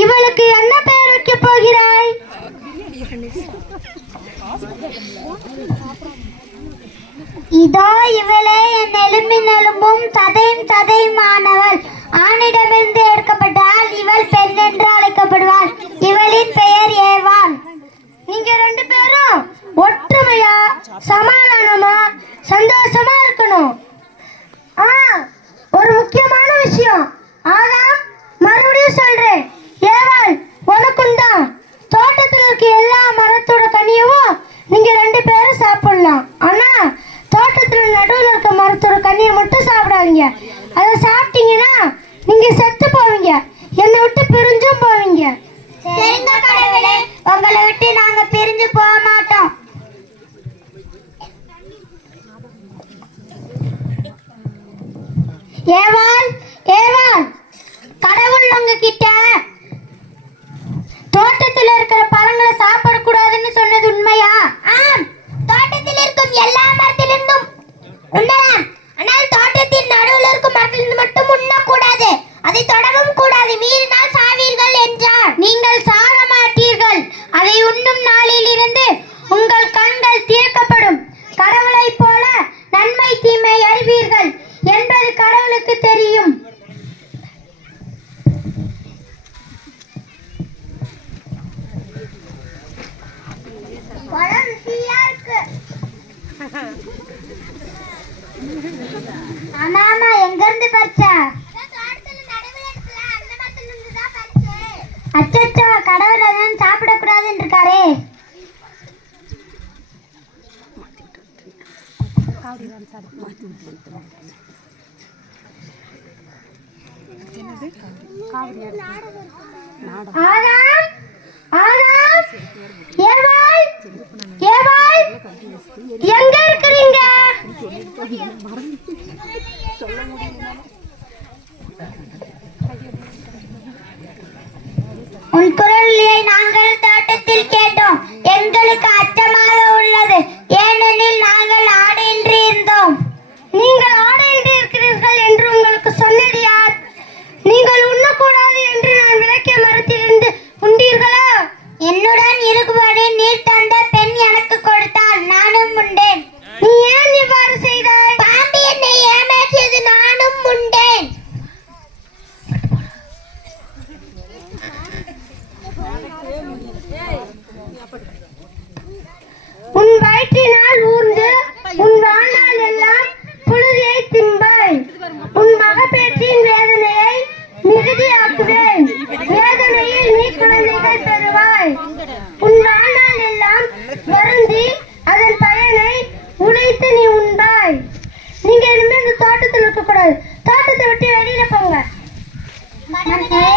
இவளுக்கு என்ன பெயர் வைக்க போகிறாய்? இதோ இவளே என் எலும்பின் எலும்பும் சதையும் சதையுமானவள். ஆணிடமிருந்து எடுக்கப்பட்டால் இவள் பெண் என்று அழைக்கப்படுவாள். இவளின் பெயர் ஏவாள். நீங்க ரெண்டு பேரும் ஒற்றுமையா சமாதானமா சந்தோஷமா இருக்கணும். ஒரு முக்கியமான விஷயம், ஆதாம், மறுபடியும் சொல்றேன், ஏவாள் உனக்கும் தான். தோட்டத்தில் இருக்க எல்லா மரத்தோட கனியவும் நீங்க ரெண்டு பேரும் சாப்பிடலாம். ஆனா தோட்டத்துல நடுவில் இருக்க மரத்தோட கனியை மட்டும் சாப்பிடாதீங்க. அதை சாப்பிட்டீங்கன்னா நீங்க செத்து போவீங்க, என்னை விட்டு பிரிஞ்சும் போவீங்க. சரிங்க கடவுளே, உங்களை விட்டு நாங்க பிரிஞ்சு போக மாட்டோம். ஏவாள், ஏவாள், கடவுள் உங்ககிட்ட தோட்டத்தில் இருக்கிற பழங்களை சாப்பிடக்கூடாதுன்னு சொன்னது உண்மையா? ஆம், தோட்டத்தில் இருக்கும் எல்லா மரத்திலிருந்தும் உண்ணலாம். ஆனால் தோட்டத்தின் நடுவில் இருக்கும் மரத்திலிருந்து மட்டும் உண்ணக்கூடாது, அதை தொடவும் கூடாது, மீறினால் சாவீர்கள் என்றார். நீங்கள் சாக மாட்டீர்கள். அதை உண்ணும் நாளில் இருந்து உங்கள் கண்கள் திறக்கப்படும். கடவுளைப் போல நன்மை தீமை அறிவீர்கள் என்பது கடவுளுக்கு தெரியும். ஆமாமா, எங்க இருந்து பறிச்ச? அச்சச்சோ, கடவுள் அதான் சாப்பிடக்கூடாதுன்னு இருக்காரே. ஆதாம், ஆதாம், ஏவாள், ஏவாள், எங்க இருக்கிறீங்க? உன் குரலை நாங்கள் தோட்டத்தில் கேட்டோம். எங்களுக்கு அச்சமாக உள்ளது, ஏனெனில் நாங்கள் ஆடையின்றி இருந்தோம். நீங்கள் ஆடையின்றி இருக்கிறீர்கள் என்று உங்களுக்கு சொன்னது யார்? நீங்கள் உண்ணக்கூடாது என்று நான் விளக்கிய மரத்திலிருந்து உண்டீர்களா? என்னுடன் இருக்கும்படி நீர் தந்த பெண் எனக்கு கொடுத்தால் நானும் உண்டேன். நீ ஏன் இவ்வாறு செய்தாய்? பாம்பு என்னை ஏமாற்றியது, நானும் உண்டேன். உன் வயிற்றினால் ஊர்ந்து உன் வாழ்நாள் எல்லாம் புழுதியை திம்பாய். உன் மகப்பேற்றின் வேதனையை மிகுதியாக்குவேன். வேதனையில் நீ குழந்தைகள் பெறுவாய். உன் வாழ்நாள் எல்லாம் வருந்தி அதன் பயனை உழைத்து நீ உண்பாய். நீங்க இனிமேல் இந்த தோட்டத்தில் இருக்கக்கூடாது. தோட்டத்தை விட்டு வெளியில போங்க.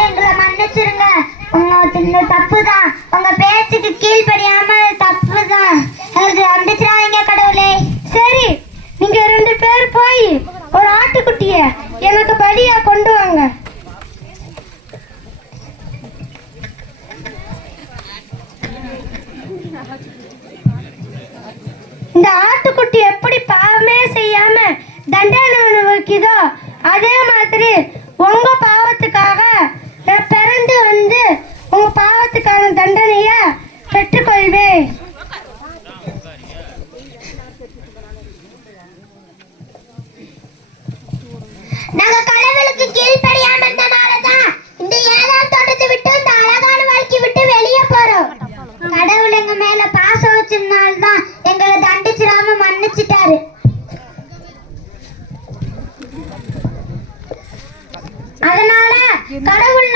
எங்களை மன்னிச்சிருங்க, உங்க சின்ன தப்பு தான். உங்க பேச்சுக்கு கீழ்படியாம தப்பு தான். மன்னிச்சிடாதீங்க கடவுளே. சரி, நீங்க ரெண்டு பேர் போய் ஒரு ஆட்டுக்குட்டிய எனக்கு பலியா கொண்டு வாங்க. இந்த ஆட்டுக்குட்டி எப்படி பாவமே செய்யாம தண்டனை அனுபவிக்குதோ அதே மாதிரி உங்க பாவத்துக்காக நான் பிறந்து வந்து உங்க பாவத்துக்கான தண்டனைய பெற்றுக்கொள்வேன். நாங்க கடவுளுக்கு கீழ்படியாம இருந்தனாலதான் இந்த ஏழாம் தோட்டத்தை விட்டு இந்த அழகான வாழ்க்கை விட்டு வெளியே போறோம். கடவுள் எங்க மேல பாசம் வச்சதுனால்தான் எங்களை தண்டிச்சிடாம மன்னிச்சிட்டாரு. அதனால கடவுள்